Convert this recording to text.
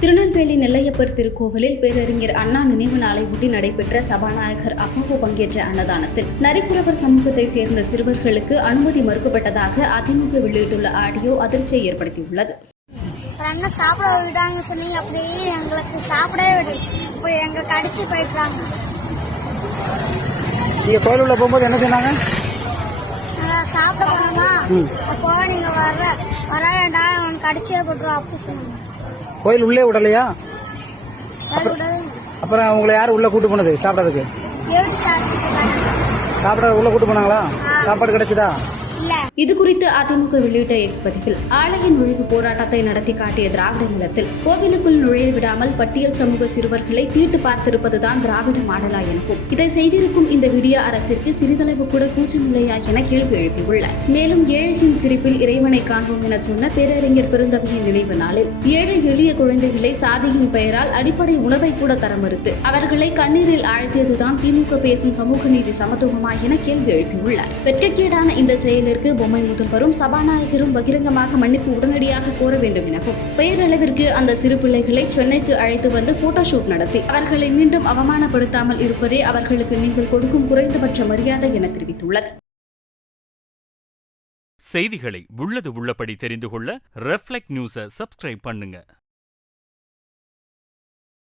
திருநெல்வேலி நெல்லையப்பர் திருக்கோவிலில் பேரறிஞர் அண்ணா நினைவு நாளை ஒட்டி நடைபெற்ற சபாநாயகர் அப்பாவு பங்கேற்ற அன்னதானத்தில் நரிக்குறவர் சமூகத்தை சேர்ந்த சிறுவர்களுக்கு அனுமதி மறுக்கப்பட்டதாக அதிமுக வெளியிட்டுள்ள ஆடியோ அதிர்ச்சியை ஏற்படுத்தியுள்ளது. அண்ணா சாப்பிட விடாங்க சொன்னீங்க, அப்படியே எங்களுக்கு சாப்பிடவே விடு, இப்படி எங்க கடிச்சு போயிட்டாங்க. நீங்க கோயில் உள்ள போகும்போது என்ன சொன்னாங்க? சாப்பிட போனோமா, அப்போ நீங்க வர வேண்டாம், அவனுக்கு கடிச்சே போட்டுருவோம் அப்படி சொன்னாங்க. கோயில் உள்ளே விடலையா? அப்புறம் உங்களை யாரு உள்ள கூட்டு போனது சாப்பிடறதுக்கு? சாப்பிட உள்ள கூட்டு போனாங்களா? சாப்பாடு கிடைச்சதா? இது குறித்து அதிமுக வெளியிட்ட எக்ஸ் பதிவில் ஆலய நுழைவு போராட்டத்தை நடத்தி காட்டிய திராவிட நிலத்தில் கோவிலுக்குள் நுழைய விடாமல் பட்டியல் சமூக சிறுவர்களை தீட்டு பார்த்திருப்பதுதான் திராவிட மாடலா எனவும் இதை செய்திருக்கும் இந்த விடிய அரசிற்கு சிறிதளவு கூட கூச்சமில்லையா என கேள்வி எழுப்பியுள்ளார். மேலும் ஏழையின் சிரிப்பில் இறைவனை காண்போம் என சொன்ன பேரறிஞர் பெருந்தகையின் நினைவு நாளில் ஏழை எளிய குழந்தைகளை சாதியின் பெயரால் அடிப்படை உணவை கூட தர மறுத்து அவர்களை கண்ணீரில் ஆழ்த்தியதுதான் திமுக பேசும் சமூக நீதி சமத்துவமா என கேள்வி எழுப்பியுள்ளார். வெட்கக்கேடான இந்த செயலிற்கு பொம்மை முதல்வரும் சபாநாயகரும் பகிரங்கமாக மன்னிப்பு உடனடியாக கோர வேண்டும் எனவும் பெயரளவிற்கு அந்த சிறு பிள்ளைகளை சென்னைக்கு அழைத்து வந்து போட்டோ ஷூட் நடத்தி அவர்களை மீண்டும் அவமானப்படுத்தாமல் இருப்பதே அவர்களுக்கு நீங்கள் கொடுக்கும் குறைந்தபட்ச மரியாதை என தெரிவித்துள்ளது. செய்திகளை உள்ளது உள்ளபடி தெரிந்து கொள்ள ரெஃப்ளெக்ட் நியூஸை சப்ஸ்கிரைப் பண்ணுங்க.